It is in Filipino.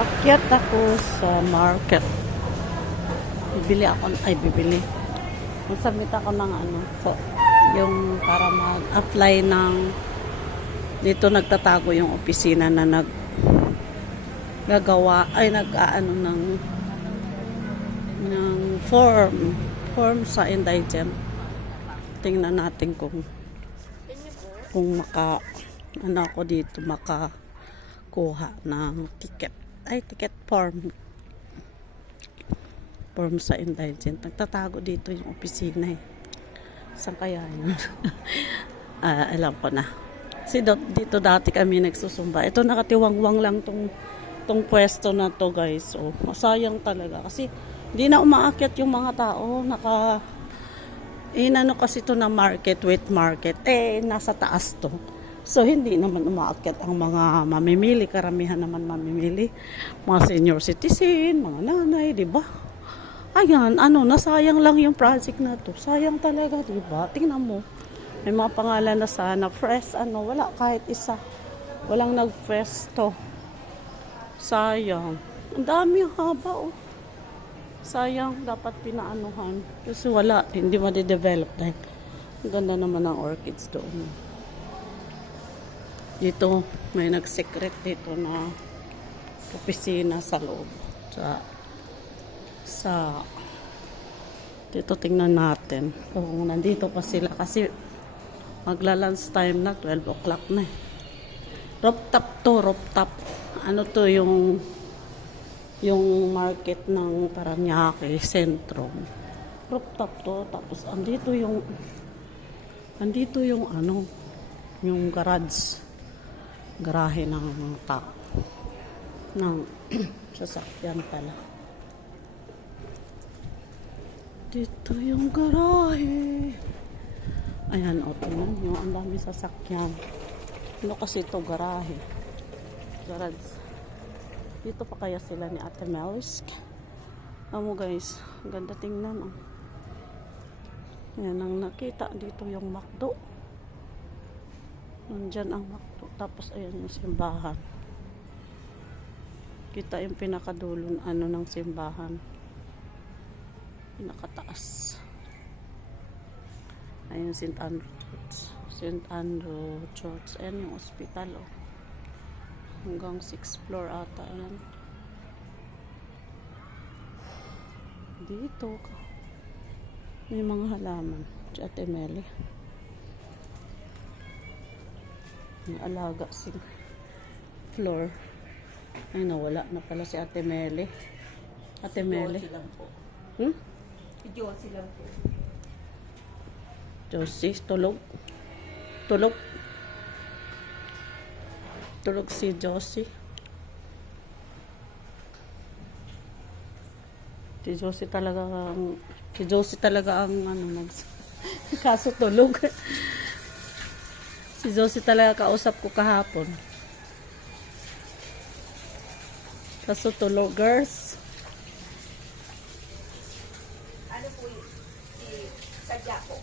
Akyat ako sa market. Bibili ako, ay bibili. Magsabit ako ng ano, so, yung para mag-apply ng dito nagtatago yung opisina na nag gagawa ay nag-aano ng ng form form sa indigent tingnan natin kung kung maka ano ako dito makakuha ng ticket ay ticket form. Form sa indigent. Nagtatago dito yung opisina eh. Saan kaya yun? Ah, alam ko na. Kasi dito dati kami nagsusumba. Ito nakatiwangwang lang tong tong pwesto na to guys. So masayang talaga. Kasi hindi na umaakyat yung mga tao. Naka inano kasi to na market wet market. Eh nasa taas to so hindi naman umaakyat ang mga mamimili. Karamihan naman mamimili. Mga senior citizen mga nanay di ba? Ayan ano nasayang lang yung project na to. Sayang talaga di ba? Tingnan mo. May mga pangalan na sana. Fresh ano wala kahit isa. Walang nag-fresh to sayang. Ang dami haba oh. Sayang dapat pinaanuhan. Kasi wala hindi ma-develop dahil ang ganda naman ng orchids doon dito may nag-secret dito na opisina sa loob. Sa sa dito tingnan natin kung nandito pa sila kasi magla-lunch time na 12 o'clock na eh. rooftop to rooftop ano to yung yung market ng Paranaque sentro rooftop to tapos andito yung andito yung ano yung garage garahe ng tao. Ng sasakyan pala. Dito yung garahe. Ayan o tingnan nyo. Ang dami sasakyan. Ano kasi to garahe? Garage dito pa kaya sila ni Ate Melsk. Amo guys, ganda tingnan oh. Yan ang nakita dito yung McDo. Nandyan ang McDo. Tapos ayan yung simbahan. Kita yung pinakadulon ano ng simbahan. Pinakataas. Ayun St. Andrew Church. St. Andrew Church. Ayan yung hospital oh hanggang 6th floor ata yan dito may mga halaman si Ate Meli alaga si floor ay nawala na pala si Ate Meli Ate Meli lang po. hmm? Si Josie lang po. Josie tulog. Tulog. Tulog si Josie. Si Josie talaga ang si Josie talaga ang ano nag kaso tulog si Josie talaga kausap ko kahapon kaso tulog girls Ano po yun? Si Sadya po.